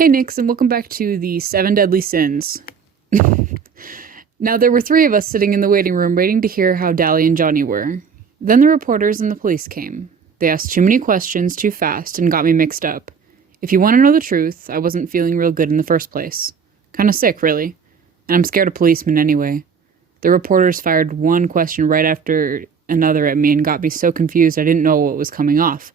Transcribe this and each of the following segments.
Hey Nix, and welcome back to the 7 Deadly Sins. Now, there were 3 of us sitting in the waiting room waiting to hear how Dally and Johnny were. Then the reporters and the police came. They asked too many questions too fast and got me mixed up. If you want to know the truth, I wasn't feeling real good in the first place. Kinda sick, really. And I'm scared of policemen anyway. The reporters fired one question right after another at me and got me so confused I didn't know what was coming off.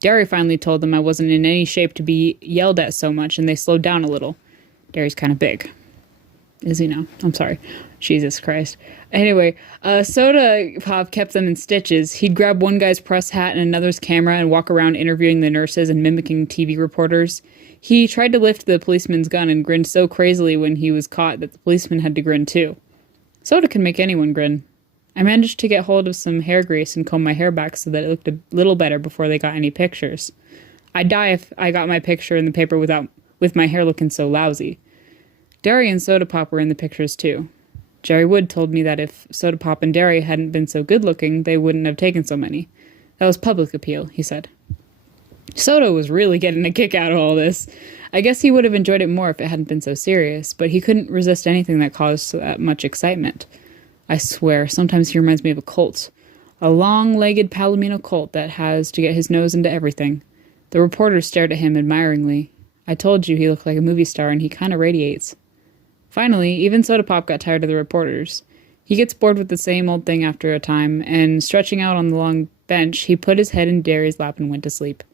Derry finally told them I wasn't in any shape to be yelled at so much, and they slowed down a little. Derry's kind of big. Is he now? I'm sorry. Jesus Christ. Anyway, Soda Pop kept them in stitches. He'd grab one guy's press hat and another's camera and walk around interviewing the nurses and mimicking TV reporters. He tried to lift the policeman's gun and grinned so crazily when he was caught that the policeman had to grin too. Soda can make anyone grin. I managed to get hold of some hair grease and comb my hair back so that it looked a little better before they got any pictures. I'd die if I got my picture in the paper with my hair looking so lousy. Derry and Soda Pop were in the pictures too. Jerry Wood told me that if Soda Pop and Derry hadn't been so good looking, they wouldn't have taken so many. That was public appeal, he said. Soda was really getting a kick out of all this. I guess he would have enjoyed it more if it hadn't been so serious, but he couldn't resist anything that caused that much excitement. I swear, sometimes he reminds me of a colt. A long-legged Palomino colt that has to get his nose into everything. The reporters stared at him admiringly. I told you he looked like a movie star, and he kind of radiates. Finally, even Soda Pop got tired of the reporters. He gets bored with the same old thing after a time, and stretching out on the long bench, he put his head in Derry's lap and went to sleep.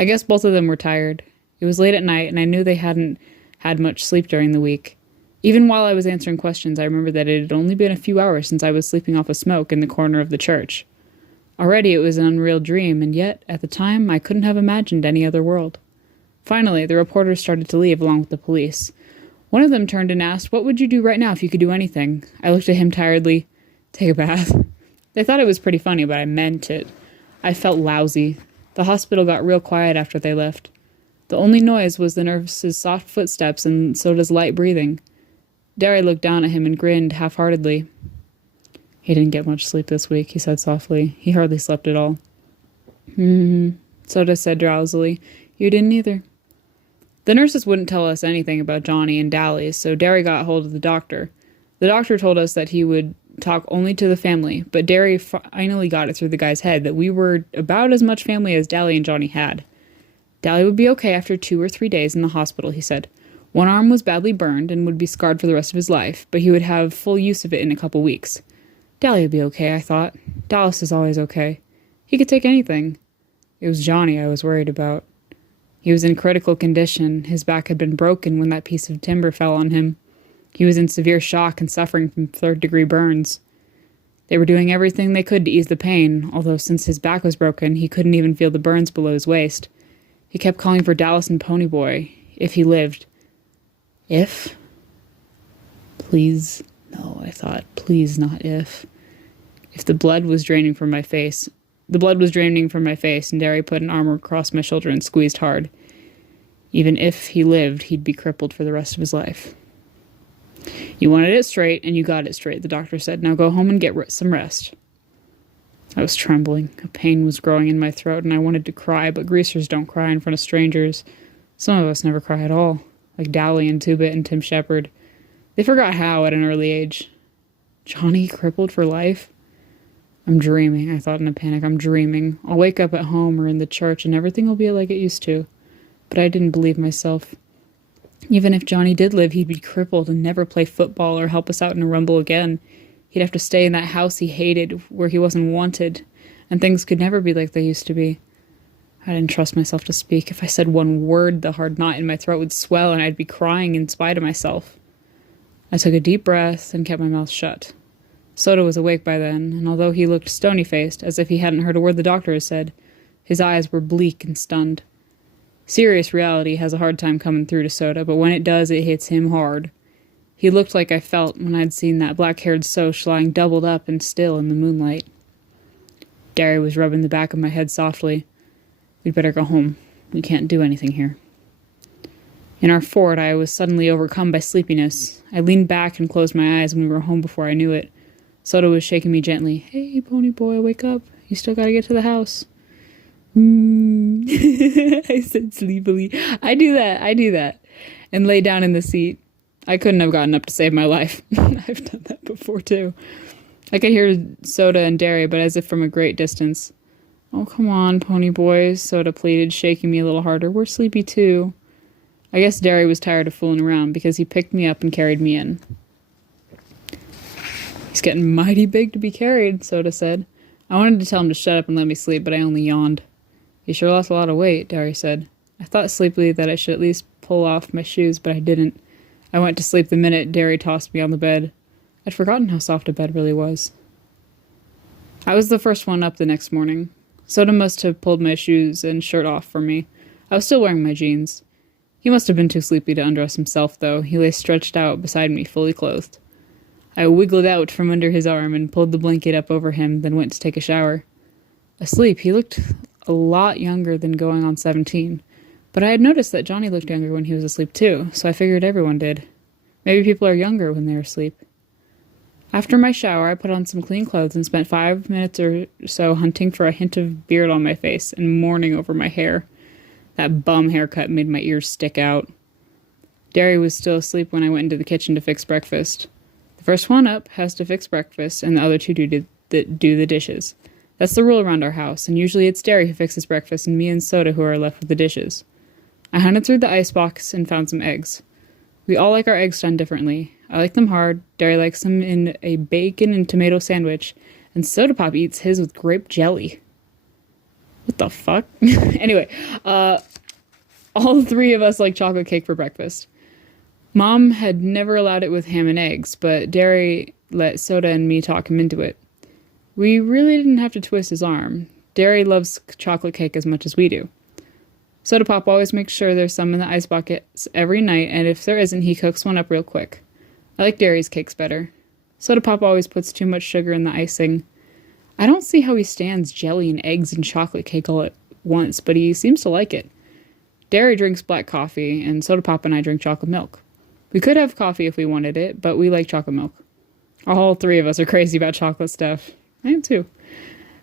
I guess both of them were tired. It was late at night, and I knew they hadn't had much sleep during the week. Even while I was answering questions, I remembered that it had only been a few hours since I was sleeping off a smoke in the corner of the church. Already it was an unreal dream, and yet, at the time, I couldn't have imagined any other world. Finally, the reporters started to leave along with the police. One of them turned and asked, "What would you do right now if you could do anything?" I looked at him tiredly. "Take a bath." They thought it was pretty funny, but I meant it. I felt lousy. The hospital got real quiet after they left. The only noise was the nurse's soft footsteps and Soda's light breathing. Derry looked down at him and grinned half-heartedly. "He didn't get much sleep this week," he said softly. "He hardly slept at all." Soda said drowsily. "You didn't either." The nurses wouldn't tell us anything about Johnny and Dally, so Derry got hold of the doctor. The doctor told us that he would talk only to the family, but Derry finally got it through the guy's head that we were about as much family as Dally and Johnny had. Dally would be okay after 2 or 3 days in the hospital, he said. One arm was badly burned and would be scarred for the rest of his life, but he would have full use of it in a couple weeks. Dally would be okay, I thought. Dallas is always okay. He could take anything. It was Johnny I was worried about. He was in critical condition. His back had been broken when that piece of timber fell on him. He was in severe shock and suffering from 3rd-degree burns. They were doing everything they could to ease the pain, although since his back was broken, he couldn't even feel the burns below his waist. He kept calling for Dallas and Ponyboy, if he lived. If? Please. No, I thought. Please, not if. If the blood was draining from my face. The blood was draining from my face, and Derry put an arm across my shoulder and squeezed hard. Even if he lived, he'd be crippled for the rest of his life. "You wanted it straight, and you got it straight," the doctor said. "Now go home and get some rest." I was trembling. A pain was growing in my throat, and I wanted to cry, but greasers don't cry in front of strangers. Some of us never cry at all. Like Dally and Two-Bit and Tim Shepard. They forgot how at an early age. Johnny crippled for life? I'm dreaming, I thought in a panic. I'm dreaming. I'll wake up at home or in the church and everything will be like it used to. But I didn't believe myself. Even if Johnny did live, he'd be crippled and never play football or help us out in a rumble again. He'd have to stay in that house he hated, where he wasn't wanted, and things could never be like they used to be. I didn't trust myself to speak. If I said one word, the hard knot in my throat would swell and I'd be crying in spite of myself. I took a deep breath and kept my mouth shut. Soda was awake by then, and although he looked stony-faced, as if he hadn't heard a word the doctor had said, his eyes were bleak and stunned. Serious reality has a hard time coming through to Soda, but when it does, it hits him hard. He looked like I felt when I'd seen that black-haired Soch lying doubled up and still in the moonlight. Derry was rubbing the back of my head softly. "We'd better go home. We can't do anything here." In our fort, I was suddenly overcome by sleepiness. I leaned back and closed my eyes when we were home before I knew it. Soda was shaking me gently. "Hey, Ponyboy, wake up. You still gotta get to the house." I said sleepily. I do that. and lay down in the seat. I couldn't have gotten up to save my life. I've done that before, too. I could hear Soda and Derry, but as if from a great distance. Oh, come on, pony boy, Soda pleaded, shaking me a little harder. We're sleepy, too. I guess Derry was tired of fooling around because he picked me up and carried me in. He's getting mighty big to be carried, Soda said. I wanted to tell him to shut up and let me sleep, but I only yawned. He sure lost a lot of weight, Derry said. I thought sleepily that I should at least pull off my shoes, but I didn't. I went to sleep the minute Derry tossed me on the bed. I'd forgotten how soft a bed really was. I was the first one up the next morning. Soda must have pulled my shoes and shirt off for me. I was still wearing my jeans. He must have been too sleepy to undress himself, though. He lay stretched out beside me, fully clothed. I wiggled out from under his arm and pulled the blanket up over him, then went to take a shower. Asleep, he looked a lot younger than going on 17. But I had noticed that Johnny looked younger when he was asleep, too, so I figured everyone did. Maybe people are younger when they're asleep. After my shower, I put on some clean clothes and spent 5 minutes or so hunting for a hint of beard on my face and mourning over my hair. That bum haircut made my ears stick out. Derry was still asleep when I went into the kitchen to fix breakfast. The first one up has to fix breakfast, and the other two do the dishes. That's the rule around our house, and usually it's Derry who fixes breakfast and me and Soda who are left with the dishes. I hunted through the icebox and found some eggs. We all like our eggs done differently. I like them hard, Derry likes them in a bacon and tomato sandwich, and Soda Pop eats his with grape jelly. What the fuck? Anyway, all three of us like chocolate cake for breakfast. Mom had never allowed it with ham and eggs, but Derry let Soda and me talk him into it. We really didn't have to twist his arm. Derry loves chocolate cake as much as we do. Soda Pop always makes sure there's some in the ice buckets every night, and if there isn't, he cooks one up real quick. I like Derry's cakes better. Soda Pop always puts too much sugar in the icing. I don't see how he stands jelly and eggs and chocolate cake all at once, but he seems to like it. Derry drinks black coffee, and Soda Pop and I drink chocolate milk. We could have coffee if we wanted it, but we like chocolate milk. All three of us are crazy about chocolate stuff. I am too.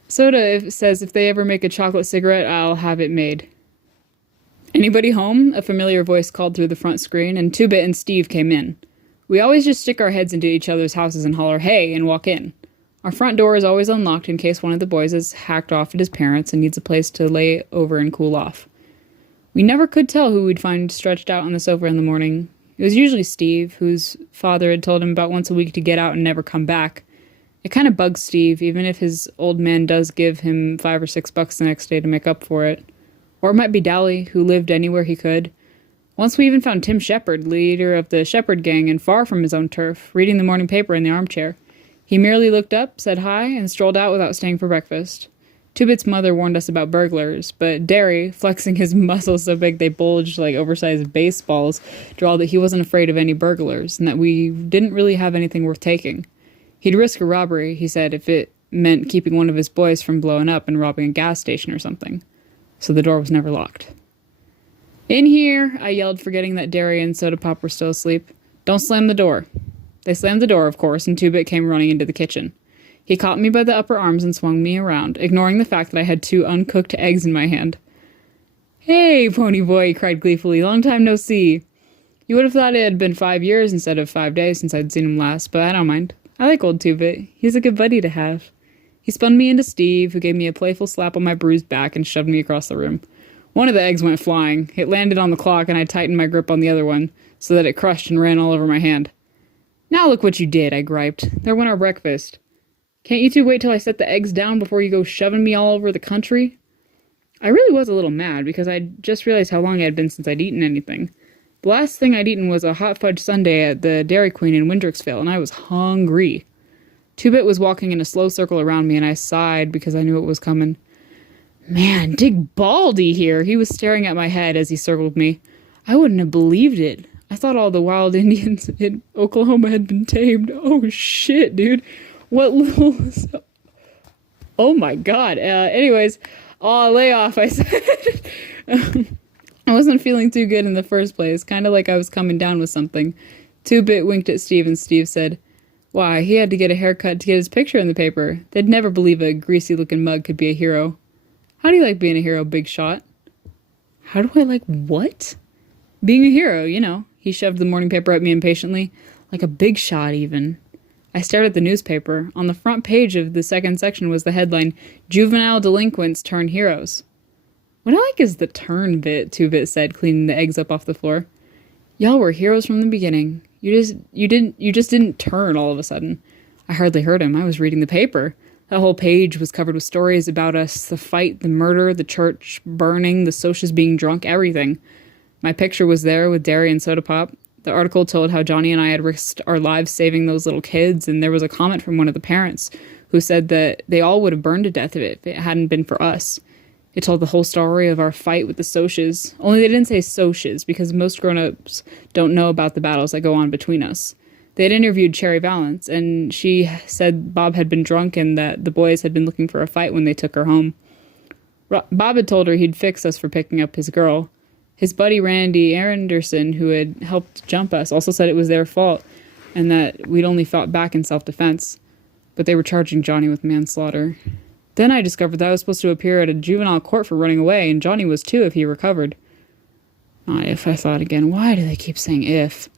Soda says if they ever make a chocolate cigarette, I'll have it made. Anybody home? A familiar voice called through the front screen, and Two-Bit and Steve came in. We always just stick our heads into each other's houses and holler, hey, and walk in. Our front door is always unlocked in case one of the boys is hacked off at his parents' and needs a place to lay over and cool off. We never could tell who we'd find stretched out on the sofa in the morning. It was usually Steve, whose father had told him about once a week to get out and never come back. It kind of bugs Steve, even if his old man does give him $5 or $6 the next day to make up for it. Or it might be Dally, who lived anywhere he could. Once we even found Tim Shepard, leader of the Shepard gang and far from his own turf, reading the morning paper in the armchair. He merely looked up, said hi, and strolled out without staying for breakfast. Two-Bit's mother warned us about burglars, but Derry, flexing his muscles so big they bulged like oversized baseballs, drawled that he wasn't afraid of any burglars, and that we didn't really have anything worth taking. He'd risk a robbery, he said, if it meant keeping one of his boys from blowing up and robbing a gas station or something. So the door was never locked. In here, I yelled, forgetting that Derry and Soda Pop were still asleep. Don't slam the door. They slammed the door, of course, and Two-Bit came running into the kitchen. He caught me by the upper arms and swung me around, ignoring the fact that I had 2 uncooked eggs in my hand. Hey, pony boy, he cried gleefully. Long time no see. You would have thought it had been 5 years instead of 5 days since I'd seen him last, but I don't mind. I like old Two-Bit. He's a good buddy to have. He spun me into Steve, who gave me a playful slap on my bruised back and shoved me across the room. One of the eggs went flying. It landed on the clock, and I tightened my grip on the other one, so that it crushed and ran all over my hand. Now look what you did, I griped. There went our breakfast. Can't you two wait till I set the eggs down before you go shoving me all over the country? I really was a little mad, because I'd just realized how long it had been since I'd eaten anything. The last thing I'd eaten was a hot fudge sundae at the Dairy Queen in Windrixville, and I was hungry. Two-Bit was walking in a slow circle around me, and I sighed because I knew it was coming. Man, dig Baldy here! He was staring at my head as he circled me. I wouldn't have believed it. I thought all the wild Indians in Oklahoma had been tamed. Oh, shit, dude. What little... Oh, my God. Anyways, lay off, I said. I wasn't feeling too good in the first place, kind of like I was coming down with something. Two-Bit winked at Steve, and Steve said, why, he had to get a haircut to get his picture in the paper. They'd never believe a greasy-looking mug could be a hero. How do you like being a hero, Big Shot? How do I like what? Being a hero, you know. He shoved the morning paper at me impatiently, like a big shot even. I stared at the newspaper. On the front page of the second section was the headline, Juvenile Delinquents Turn Heroes. What I like is the turn bit, Two-Bit said, cleaning the eggs up off the floor. Y'all were heroes from the beginning. You just didn't turn all of a sudden. I hardly heard him. I was reading the paper. That whole page was covered with stories about us, the fight, the murder, the church burning, the socias being drunk, everything. My picture was there with Derry and Soda Pop. The article told how Johnny and I had risked our lives saving those little kids, and there was a comment from one of the parents who said that they all would have burned to death if it hadn't been for us. It told the whole story of our fight with the socias. Only they didn't say socias, because most grown-ups don't know about the battles that go on between us. They had interviewed Cherry Valance, and she said Bob had been drunk and that the boys had been looking for a fight when they took her home. Bob had told her he'd fix us for picking up his girl. His buddy Randy Anderson, who had helped jump us, also said it was their fault and that we'd only fought back in self-defense. But they were charging Johnny with manslaughter. Then I discovered that I was supposed to appear at a juvenile court for running away, and Johnny was too if he recovered. Not if, I thought again. Why do they keep saying if?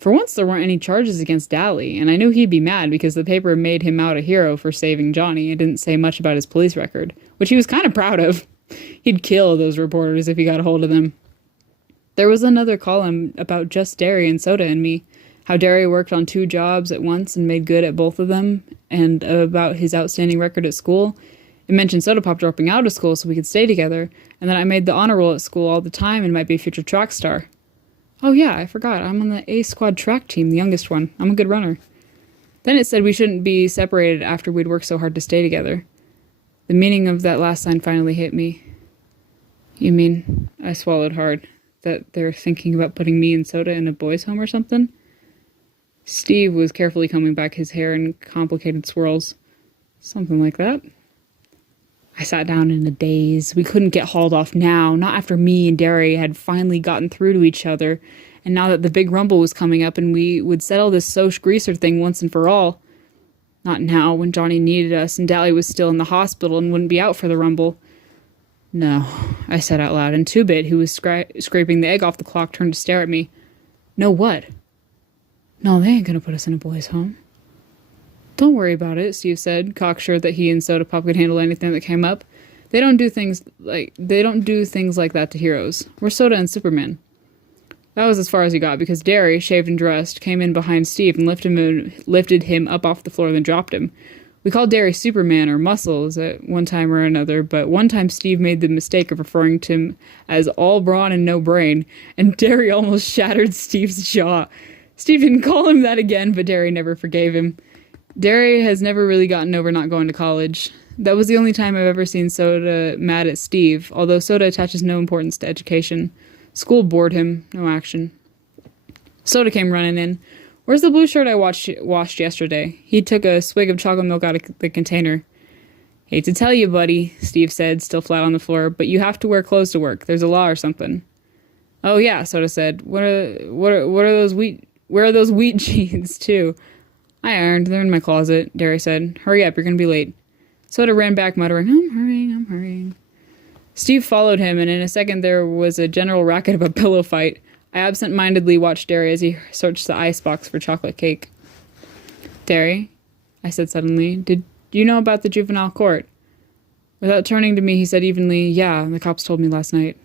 For once, there weren't any charges against Dally, and I knew he'd be mad because the paper made him out a hero for saving Johnny and didn't say much about his police record, which he was kind of proud of. He'd kill those reporters if he got a hold of them. There was another column about just Derry and Soda and me, how Derry worked on 2 jobs at once and made good at both of them, and about his outstanding record at school. It mentioned Soda Pop dropping out of school so we could stay together, and that I made the honor roll at school all the time and might be a future track star. Oh yeah, I forgot. I'm on the A squad track team, the youngest one. I'm a good runner. Then it said we shouldn't be separated after we'd worked so hard to stay together. The meaning of that last line finally hit me. You mean, I swallowed hard, that they're thinking about putting me and Soda in a boys' home or something? Steve was carefully combing back his hair in complicated swirls. Something like that. I sat down in a daze. We couldn't get hauled off now, not after me and Derry had finally gotten through to each other, and now that the big rumble was coming up and we would settle this Soch greaser thing once and for all. Not now, when Johnny needed us and Dally was still in the hospital and wouldn't be out for the rumble. No, I said out loud, and Two-Bit, who was scraping the egg off the clock, turned to stare at me. No what? No, they ain't gonna put us in a boys' home. Don't worry about it, Steve said, cocksure that he and Soda Pop could handle anything that came up. They don't do things like that to heroes. We're Soda and Superman. That was as far as he got, because Derry, shaved and dressed, came in behind Steve and lifted him up off the floor, then dropped him. We called Derry Superman or Muscles at one time or another, but one time Steve made the mistake of referring to him as all brawn and no brain, and Derry almost shattered Steve's jaw. Steve didn't call him that again, but Derry never forgave him. Derry has never really gotten over not going to college. That was the only time I've ever seen Soda mad at Steve, although Soda attaches no importance to education. School bored him, no action. Soda came running in. Where's the blue shirt I washed yesterday? He took a swig of chocolate milk out of the container. Hate to tell you, buddy, Steve said, still flat on the floor, but you have to wear clothes to work. There's a law or something. Oh yeah, Soda said. Where are those wheat jeans, too? I ironed. They're in my closet, Derry said. Hurry up, you're going to be late. Soda ran back, muttering, I'm hurrying. Steve followed him, and in a second there was a general racket of a pillow fight. I absent-mindedly watched Derry as he searched the icebox for chocolate cake. Derry, I said suddenly, did you know about the juvenile court? Without turning to me, he said evenly, yeah, the cops told me last night.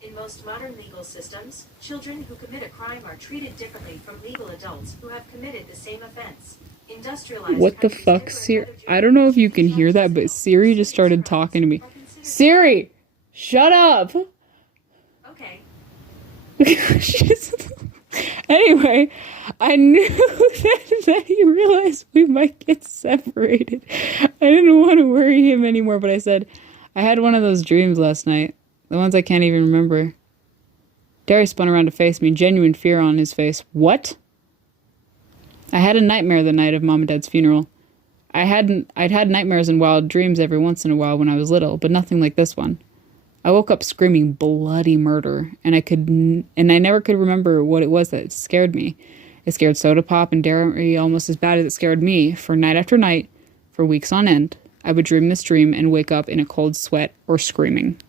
In most modern legal systems, children who commit a crime are treated differently from legal adults who have committed the same offense. Industrialized what the fuck, Siri? I don't know if you can hear that, but Siri just started talking to me. Siri! Shut up! Okay. Anyway, I knew that he realized we might get separated. I didn't want to worry him anymore, but I said, I had one of those dreams last night. The ones I can't even remember. Derry spun around to face me, genuine fear on his face. What? I had a nightmare the night of Mom and Dad's funeral. I'd had nightmares and wild dreams every once in a while when I was little, but nothing like this one. I woke up screaming bloody murder, and I never could remember what it was that scared me. It scared Soda Pop and Derry almost as bad as it scared me, for night after night, for weeks on end, I would dream this dream and wake up in a cold sweat or screaming.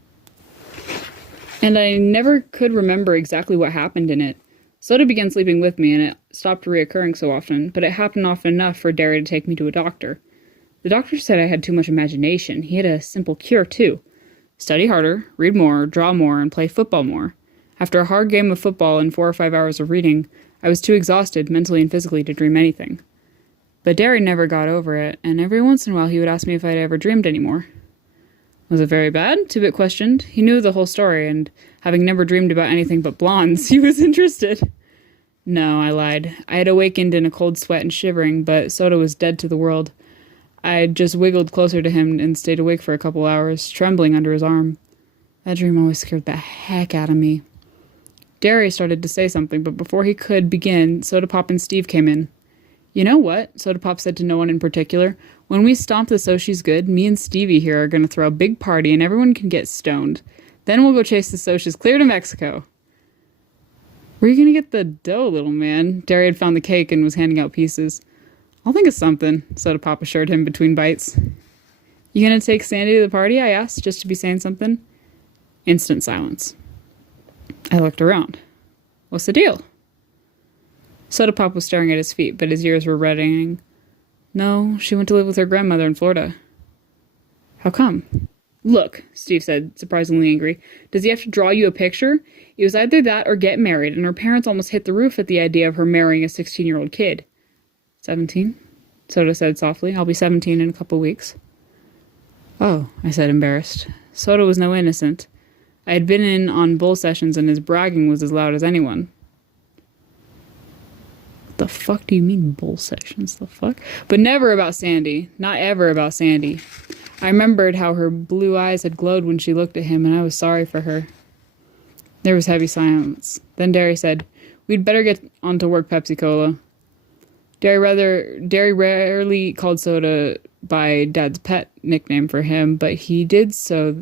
And I never could remember exactly what happened in it. Soda began sleeping with me, and it stopped reoccurring so often, but it happened often enough for Derry to take me to a doctor. The doctor said I had too much imagination. He had a simple cure, too. Study harder, read more, draw more, and play football more. After a hard game of football and 4 or 5 hours of reading, I was too exhausted, mentally and physically, to dream anything. But Derry never got over it, and every once in a while he would ask me if I'd ever dreamed anymore. Was it very bad? Two-Bit questioned. He knew the whole story, and having never dreamed about anything but blondes, he was interested. No, I lied. I had awakened in a cold sweat and shivering, but Soda was dead to the world. I had just wiggled closer to him and stayed awake for a couple hours, trembling under his arm. That dream always scared the heck out of me. Derry started to say something, but before he could begin, Soda Pop and Steve came in. You know what? Soda Pop said to no one in particular. When we stomp the So She's Good, me and Stevie here are going to throw a big party and everyone can get stoned. Then we'll go chase the So She's clear to Mexico. Where are you going to get the dough, little man? Derry had found the cake and was handing out pieces. I'll think of something, Soda Pop assured him between bites. You going to take Sandy to the party? I asked, just to be saying something. Instant silence. I looked around. What's the deal? Soda Pop was staring at his feet, but his ears were reddening. No, she went to live with her grandmother in Florida. How come? Look, Steve said, surprisingly angry. Does he have to draw you a picture? It was either that or get married, and her parents almost hit the roof at the idea of her marrying a 16-year-old kid. 17? Soda said softly. I'll be 17 in a couple weeks. Oh, I said, embarrassed. Soda was no innocent. I had been in on bull sessions, and his bragging was as loud as anyone. What the fuck do you mean, bull sessions? The fuck? But never about Sandy. Not ever about Sandy. I remembered how her blue eyes had glowed when she looked at him, and I was sorry for her. There was heavy silence. Then Derry said, We'd better get on to work, Pepsi-Cola. Derry rarely called Soda by Dad's pet nickname for him, but he did so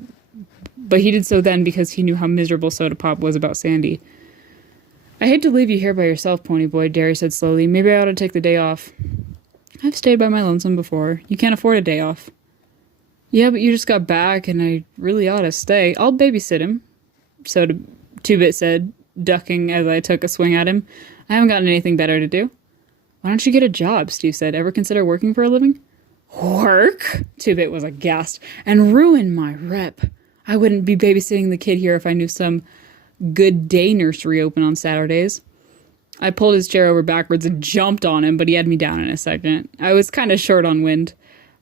then because he knew how miserable Soda Pop was about Sandy. I hate to leave you here by yourself, Pony Boy, Derry said slowly. Maybe I ought to take the day off. I've stayed by my lonesome before. You can't afford a day off. Yeah, but you just got back, and I really ought to stay. I'll babysit him, Soda Two-Bit said, ducking as I took a swing at him. I haven't gotten anything better to do. Why don't you get a job, Steve said. Ever consider working for a living? Work? Two-Bit was aghast. And ruin my rep. I wouldn't be babysitting the kid here if I knew some good day nursery open on Saturdays. I pulled his chair over backwards and jumped on him, but he had me down in a second. I was kind of short on wind.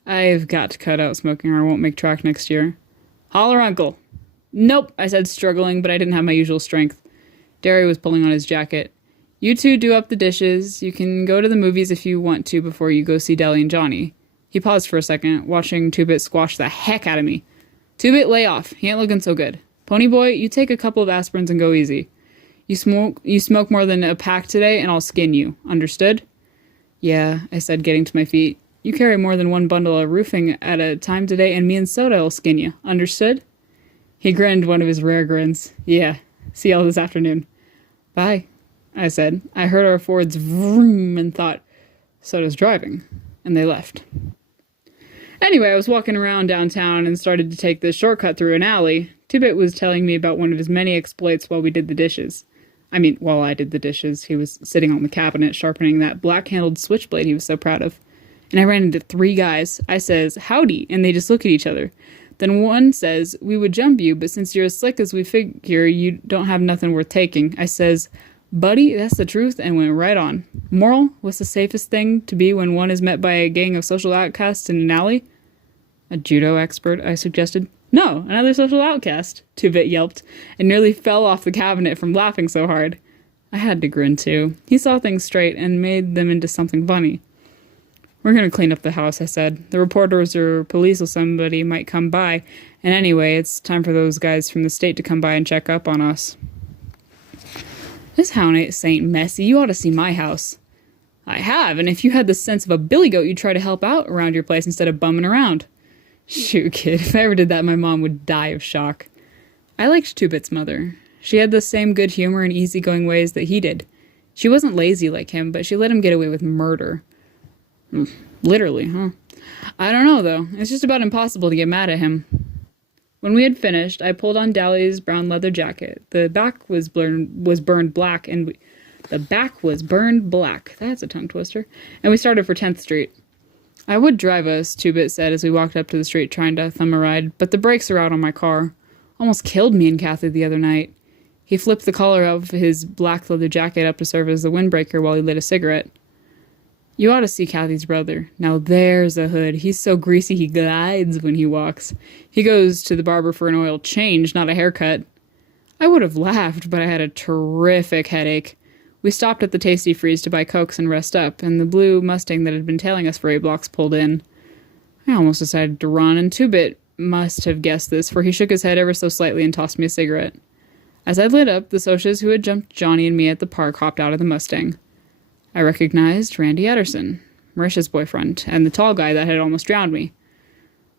I've got to cut out smoking or I won't make track next year. Holler, Uncle. Nope, I said, struggling, but I didn't have my usual strength. Derry was pulling on his jacket. You two do up the dishes. You can go to the movies if you want to before you go see Deli and Johnny. He paused for a second, watching Two-Bit squash the heck out of me. Two-Bit, lay off. He ain't looking so good. Pony Boy, you take a couple of aspirins and go easy. You smoke more than a pack today, and I'll skin you. Understood? Yeah, I said, getting to my feet. You carry more than one bundle of roofing at a time today, and me and Soda will skin you. Understood? He grinned one of his rare grins. Yeah, see y'all this afternoon. Bye, I said. I heard our Ford's vroom and thought, Soda's driving. And they left. Anyway, I was walking around downtown and started to take the shortcut through an alley. Two-Bit was telling me about one of his many exploits while we did the dishes. While I did the dishes. He was sitting on the cabinet sharpening that black-handled switchblade he was so proud of. And I ran into 3 guys. I says, howdy, and they just look at each other. Then one says, we would jump you, but since you're as slick as we figure, you don't have nothing worth taking. I says, buddy, that's the truth, and went right on. Moral, what's the safest thing to be when one is met by a gang of social outcasts in an alley? A judo expert, I suggested. No, another social outcast, Two-Bit yelped, and nearly fell off the cabinet from laughing so hard. I had to grin, too. He saw things straight and made them into something funny. We're going to clean up the house, I said. The reporters or police or somebody might come by, and anyway, it's time for those guys from the state to come by and check up on us. This house ain't messy. You ought to see my house. I have, and if you had the sense of a billy goat, you'd try to help out around your place instead of bumming around. Shoot, kid, if I ever did that, my mom would die of shock. I liked Two-Bit's mother. She had the same good humor and easygoing ways that he did. She wasn't lazy like him, but she let him get away with murder. Literally, huh? I don't know, though. It's just about impossible to get mad at him. When we had finished, I pulled on Dally's brown leather jacket. The back was burned black, and the back was burned black. That's a tongue twister. And we started for 10th Street. I would drive us, Two-Bit said as we walked up to the street trying to thumb a ride, but the brakes are out on my car. Almost killed me and Kathy the other night. He flipped the collar of his black leather jacket up to serve as the windbreaker while he lit a cigarette. You ought to see Kathy's brother. Now there's a hood. He's so greasy he glides when he walks. He goes to the barber for an oil change, not a haircut. I would have laughed, but I had a terrific headache. We stopped at the Tasty Freeze to buy Cokes and rest up, and the blue Mustang that had been tailing us for 8 blocks pulled in. I almost decided to run, and Two-Bit must have guessed this, for he shook his head ever so slightly and tossed me a cigarette. As I lit up, the Socias who had jumped Johnny and me at the park hopped out of the Mustang. I recognized Randy Ederson, Marisha's boyfriend, and the tall guy that had almost drowned me.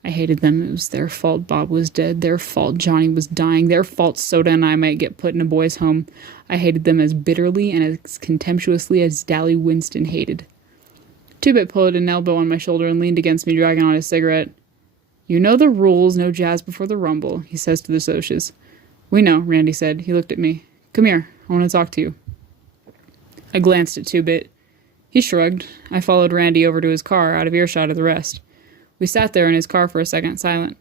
I hated them. It was their fault Bob was dead, their fault Johnny was dying, their fault Soda and I might get put in a boys' home. I hated them as bitterly and as contemptuously as Dally Winston hated. Two-Bit pulled an elbow on my shoulder and leaned against me, dragging on his cigarette. You know the rules, no jazz before the rumble, he says to the Socias. We know, Randy said. He looked at me. Come here, I want to talk to you. I glanced at Two-Bit. He shrugged. I followed Randy over to his car, out of earshot of the rest. We sat there in his car for a second, silent.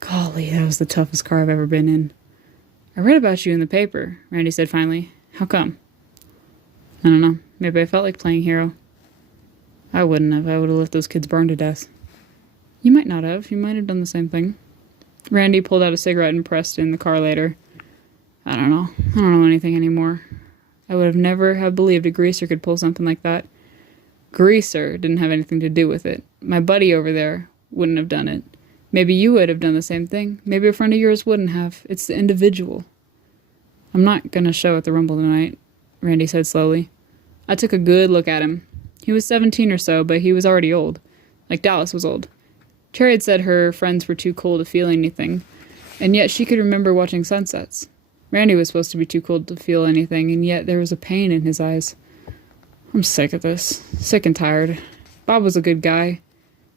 Golly, that was the toughest car I've ever been in. I read about you in the paper, Randy said finally. How come? I don't know. Maybe I felt like playing hero. I wouldn't have. I would have let those kids burn to death. You might not have. You might have done the same thing. Randy pulled out a cigarette and pressed it in the car later. I don't know. I don't know anything anymore. I would have never have believed a greaser could pull something like that. Greaser didn't have anything to do with it. My buddy over there wouldn't have done it. Maybe you would have done the same thing. Maybe a friend of yours wouldn't have. It's the individual. I'm not gonna show at the Rumble tonight, Randy said slowly. I took a good look at him. He was 17 or so, but he was already old. Like Dallas was old. Cherry had said her friends were too cool to feel anything, and yet she could remember watching sunsets. Randy was supposed to be too cool to feel anything, and yet there was a pain in his eyes. I'm sick of this. Sick and tired. Bob was a good guy.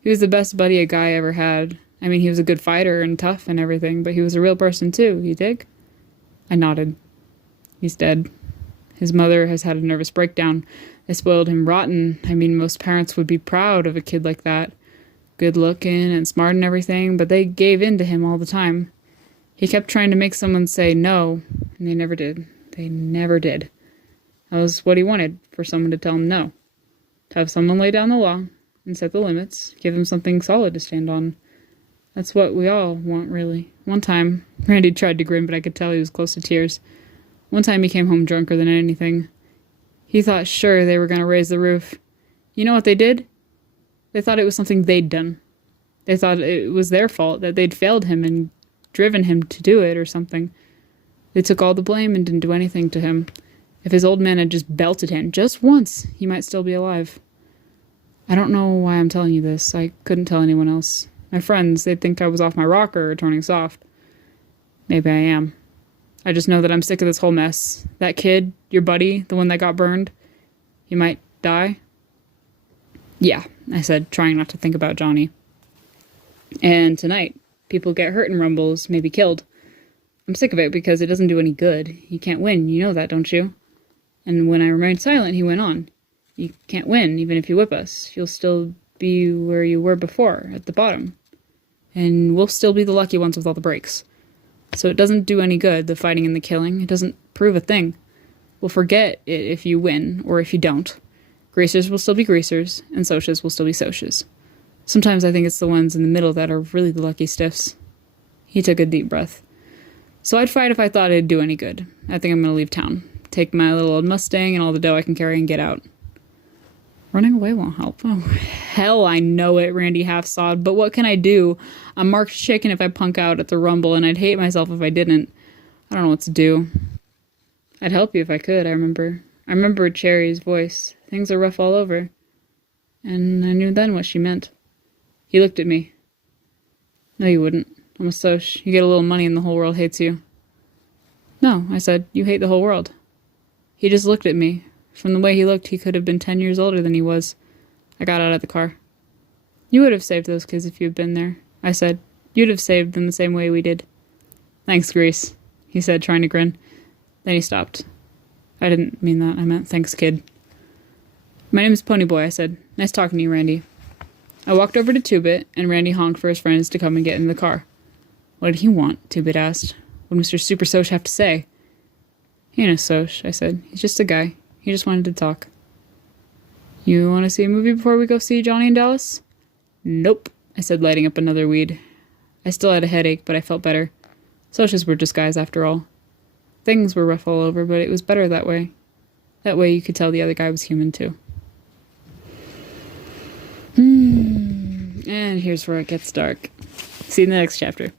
He was the best buddy a guy ever had. I mean, he was a good fighter and tough and everything, but he was a real person too, you dig? I nodded. He's dead. His mother has had a nervous breakdown. They spoiled him rotten. I mean, most parents would be proud of a kid like that. Good looking and smart and everything, but they gave in to him all the time. He kept trying to make someone say no, and they never did. They never did. That was what he wanted, for someone to tell him no. To have someone lay down the law and set the limits, give him something solid to stand on. That's what we all want, really. One time, Randy tried to grin, but I could tell he was close to tears. One time he came home drunker than anything. He thought sure they were going to raise the roof. You know what they did? They thought it was something they'd done. They thought it was their fault, that they'd failed him and driven him to do it or something. They took all the blame and didn't do anything to him. If his old man had just belted him just once, he might still be alive. I don't know why I'm telling you this. I couldn't tell anyone else. My friends, they'd think I was off my rocker or turning soft. Maybe I am. I just know that I'm sick of this whole mess. That kid, your buddy, the one that got burned, he might die. Yeah, I said, trying not to think about Johnny. And tonight, people get hurt in rumbles, maybe killed. I'm sick of it because it doesn't do any good. You can't win, you know that, don't you? And when I remained silent, he went on. You can't win, even if you whip us. You'll still be where you were before, at the bottom. And we'll still be the lucky ones with all the breaks. So it doesn't do any good, the fighting and the killing. It doesn't prove a thing. We'll forget it if you win, or if you don't. Greasers will still be greasers, and Socias will still be Socias. Sometimes I think it's the ones in the middle that are really the lucky stiffs. He took a deep breath. So I'd fight if I thought it'd do any good. I think I'm going to leave town. Take my little old Mustang and all the dough I can carry and get out. Running away won't help. Oh, hell, I know it, Randy half-sawed, but what can I do? I'm marked chicken if I punk out at the Rumble, and I'd hate myself if I didn't. I don't know what to do. I'd help you if I could, I remember. I remembered Cherry's voice. Things are rough all over. And I knew then what she meant. He looked at me. No, you wouldn't. I'm a Soch. You get a little money and the whole world hates you. No, I said, you hate the whole world. He just looked at me. From the way he looked, he could have been 10 years older than he was. I got out of the car. You would have saved those kids if you had been there, I said. You'd have saved them the same way we did. Thanks, Grease, he said, trying to grin. Then he stopped. I didn't mean that. I meant thanks, kid. My name is Ponyboy, I said. Nice talking to you, Randy. I walked over to Two-Bit, and Randy honked for his friends to come and get in the car. What did he want? Two-Bit asked. What did Mr. Super Soch have to say? He ain't a Soch, I said. He's just a guy. He just wanted to talk. You want to see a movie before we go see Johnny and Dallas? Nope, I said, lighting up another weed. I still had a headache, but I felt better. Soches were just guys, after all. Things were rough all over, but it was better that way. That way you could tell the other guy was human, too. And here's where it gets dark. See you in the next chapter.